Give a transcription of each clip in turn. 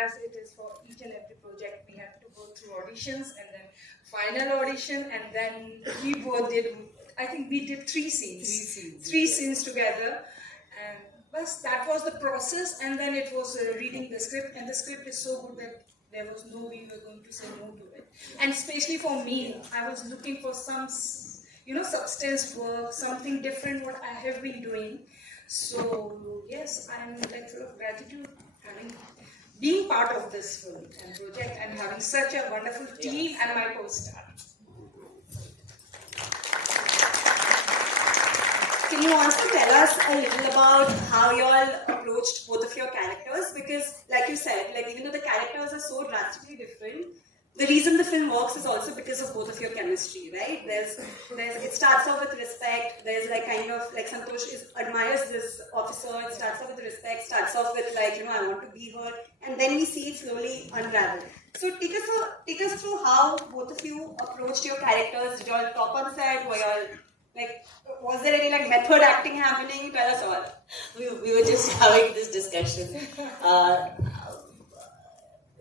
as it is for each and every project, we had to go through auditions and then final audition, and then we both did, I think we did three scenes together, and that was the process. And then it was reading the script, and the script is so good that there was no way we were going to say no to it. And especially for me, I was looking for some, substance work, something different what I have been doing. So yes, I'm like full of gratitude being part of this film and project and having such a wonderful team and my co-star. Can you also tell us a little about how you all approached both of your characters? Because, like you said, even though the characters are so drastically different, the reason the film works is also because of both of your chemistry, right? It starts off with respect. There's Santosh admires this officer. It starts off with respect. Starts off with I want to be her, and then we see it slowly unravel. So take us through how both of you approached your characters. Did you all talk on set? Were you all was there any method acting happening? Tell us all. We were just having this discussion.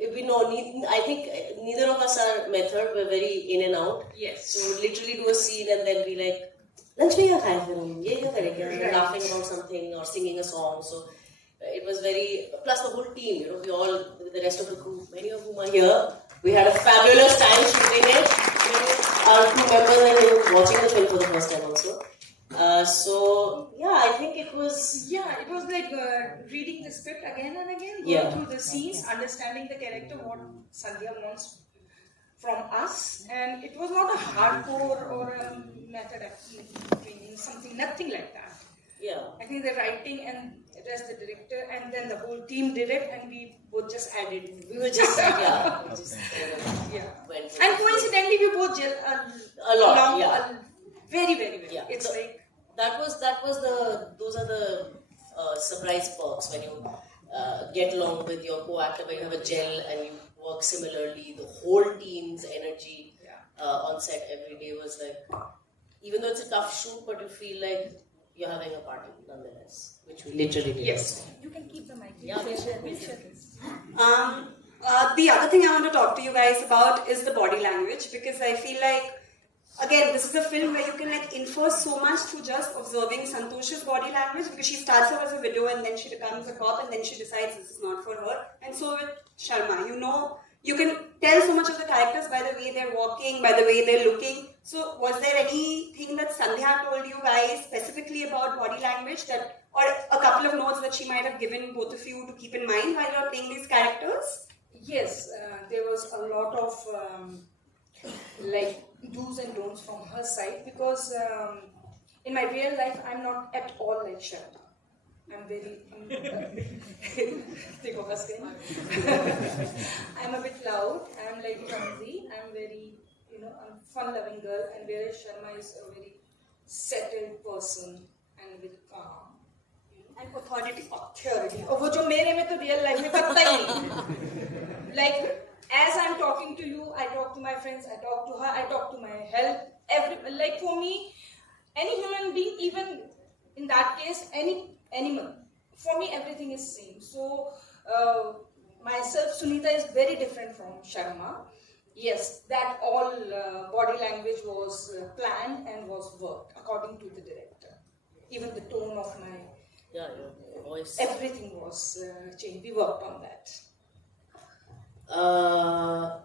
I think neither of us are method. We're very in and out. Yes. So literally do a scene and then be like, lunch mein kya khaya fir laughing about something or singing a song. So it was very, plus the whole team, we all, the rest of the crew, many of whom are here, we had a fabulous time shooting it. Our crew members are watching the film for the first time also. I think it was... Yeah, it was like reading the script again and again, going through the scenes, understanding the character, what Sandhya wants from us. And it was not a hardcore or a method acting training, nothing like that. Yeah. I think the writing and it was the director and then the whole team did it and we both just added. We were just, And coincidentally, we both gel a lot. Very, very well. Yeah. It's those are the surprise perks when you get along with your co-actor, when you have a gel and you work similarly. The whole team's energy on set every day was even though it's a tough shoot, but you feel like you're having a party nonetheless, which we literally did. Yes. You can keep the mic. Yeah, we'll share this. The other thing I want to talk to you guys about is the body language, because I feel again, this is a film where you can infer so much through just observing Santosh's body language, because she starts off as a widow and then she becomes a cop and then she decides this is not for her. And so with Sharma, you can tell so much of the characters by the way they're walking, by the way they're looking. So was there anything that Sandhya told you guys specifically about body language or a couple of notes that she might have given both of you to keep in mind while you're playing these characters? Yes, there was a lot of do's and don'ts from her side, because in my real life I'm not at all like Shahana. I'm I'm a bit loud, I'm clumsy, I'm very, I'm fun-loving girl, and whereas Sharma is a very settled person and very calm. And authority. और वो जो मेरे में तो real life में पता ही नहीं. As I'm talking to you, I talk to my friends, I talk to her, I talk to my health. For me, any human being, even in that case, any animal, for me everything is same. So myself, Sunita, is very different from Sharma. Yes, that all body language was planned and was worked according to the director. Even the tone of my your voice. Everything was changed. We worked on that. I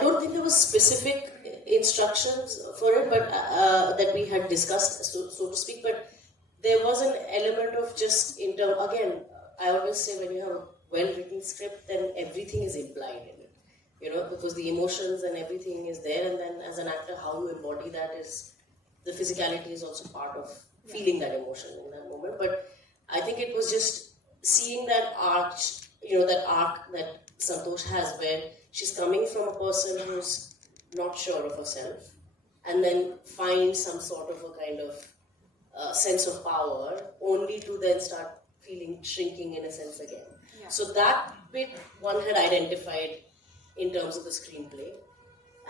don't think there was specific instructions for it, but that we had discussed, so to speak. But there was an element of just again, I always say when you have a well-written script, then everything is implied in it. Because the emotions and everything is there, and then as an actor, how you embody that is, the physicality is also part of feeling that emotion in that moment. But I think it was just seeing that arc that Santosh has, where she's coming from a person who's not sure of herself and then finds some sort of a kind of sense of power, only to then start feeling shrinking in a sense again. Yeah. So that bit one had identified in terms of the screenplay,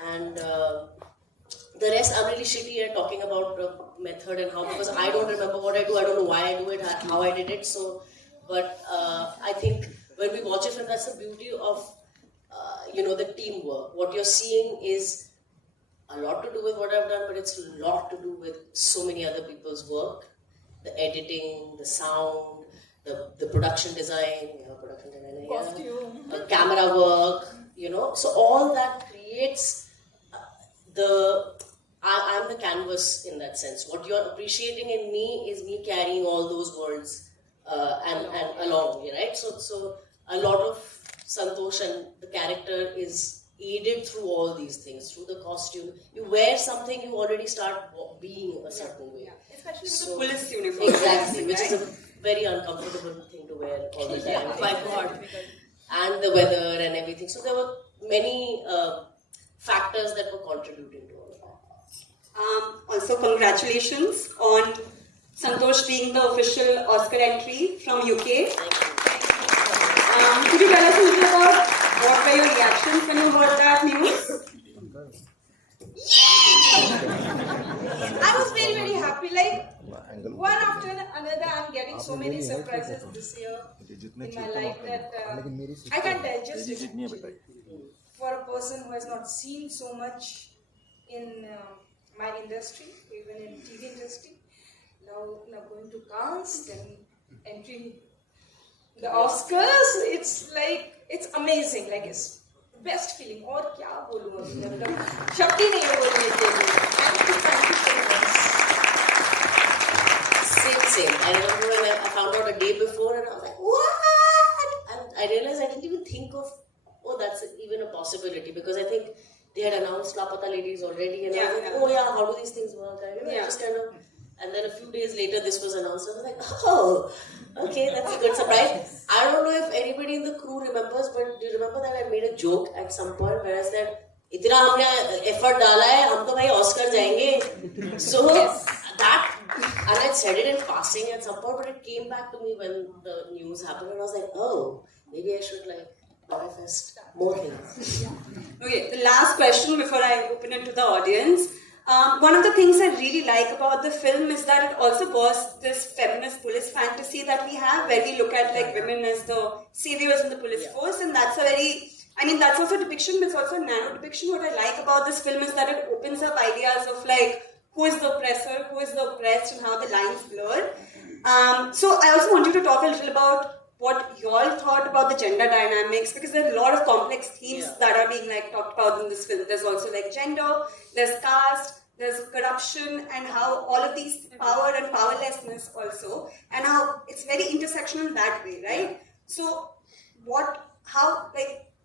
and the rest I'm really shitty at talking about the method and how, because I don't remember what I do, I don't know why I do it, how I did it. So, but I think when we watch a film, that's the beauty of the teamwork. What you're seeing is a lot to do with what I've done, but it's a lot to do with so many other people's work. The editing, the sound, the production design, Costume. camera work, So all that creates I'm the canvas in that sense. What you're appreciating in me is me carrying all those worlds and along, right? So a lot of Santosh and the character is aided through all these things, through the costume. You wear something, you already start being a certain way. Yeah. Especially with the police uniform. Exactly, which is a very uncomfortable thing to wear all the time. My God. And the weather and everything. So there were many factors that were contributing to all of that. Also, congratulations on Santosh being the official Oscar entry from UK. Thank you. Could you tell us a little about what were your reactions when you heard that news? I was very, very happy. Like, one after another, I'm getting so many surprises this year in my life that I can't digest it. For a person who has not seen so much in my industry, even in TV industry, now going to Cannes, then entering the Oscars, it's amazing. Like, it's the best feeling. और क्या बोलूँ अभी, मतलब शब्द ही नहीं है बोलने के लिए. Thank you very much. Same. I remember when I found out a day before and I was like, what? And I realized I didn't even think of, that's even a possibility, because I think they had announced Lapata Ladies already and I was like, how do these things work? I just kind of, and then a few days later this was announced and I was like, okay, that's a good surprise. I don't know if anybody in the crew remembers, but do you remember that I made a joke at some point where I said, इतना हमने effort डाला है, हम तो भाई Oscar जाएंगे. So that, and I said it in passing at some point, but it came back to me when the news happened and I was like, maybe I should manifest more things. Okay, the last question before I open it to the audience. One of the things I really like about the film is that it also was this feminist police fantasy that we have, where we look at women as the saviors in the police force, and that's that's also a depiction, but it's also a narrow depiction. What I like about this film is that it opens up ideas of who is the oppressor, who is the oppressed, and how the lines blur. So I also want you to talk a little about what you all thought about the gender dynamics, because there are a lot of complex themes that are being talked about in this film. There's also gender, there's caste, there's corruption, and how all of these power and powerlessness also, and how it's very intersectional that way, right? So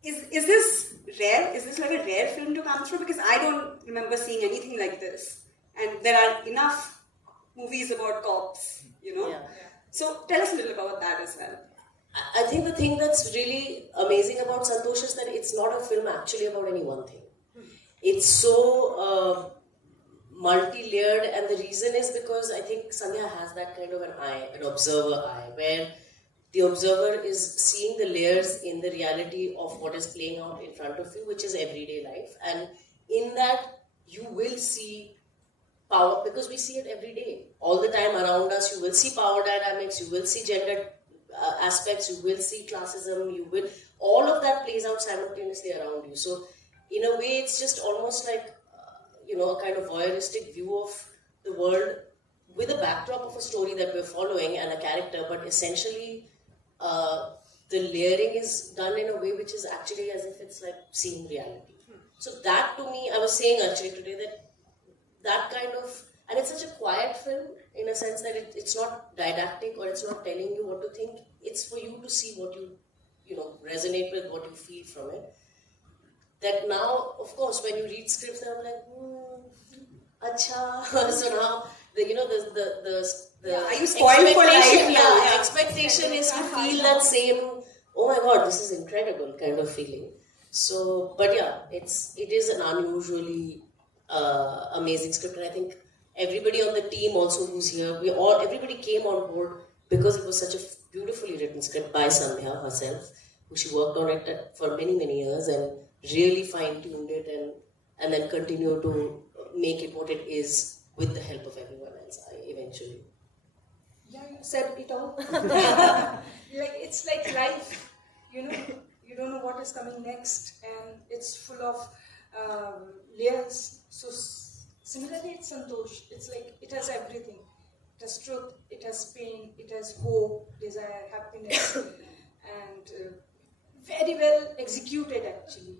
is this rare? Is this a rare film to come through? Because I don't remember seeing anything like this, and there are enough movies about cops, So tell us a little about that as well. I think the thing that's really amazing about Santosh is that it's not a film actually about any one thing. It's so multi-layered, and the reason is because I think Sandhya has that kind of an eye, an observer eye, where the observer is seeing the layers in the reality of what is playing out in front of you, which is everyday life. And in that, you will see power, because we see it every day. All the time around us, you will see power dynamics, you will see gender aspects, you will see classism, all of that plays out simultaneously around you. So in a way, it's just almost like a kind of voyeuristic view of the world with a backdrop of a story that we're following and a character, but essentially the layering is done in a way which is actually as if it's seeing reality. So that, to me, I was saying actually today that kind of, and it's such a quiet film in a sense that it's not didactic or it's not telling you what to think. It's for you to see what you resonate with, what you feel from it. That now, of course, when you read scripts, I'm like, acha. So now, are you spoiled for life? The expectation is to feel that same, oh my God, this is incredible kind of feeling. So, but yeah, it is an unusually amazing script, and I think everybody on the team also who's here, everybody came on board because it was such a beautifully written script by Sandhya herself, who she worked on it for many, many years and really fine-tuned it and then continued to make it what it is with the help of everyone else eventually. Yeah, you said it all. It's like life. you know, you don't know what is coming next, and it's full of layers. So similarly, it's Santosh. It's like it has everything. It has truth, it has pain, it has hope, desire, happiness, and very well executed actually.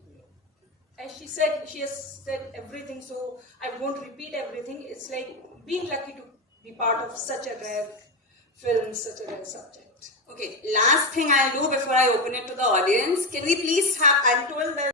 As she said, she has said everything, so I won't repeat everything. It's like being lucky to be part of such a rare film, such a rare subject. Okay, last thing I'll do before I open it to the audience. Can we please have, I'm told that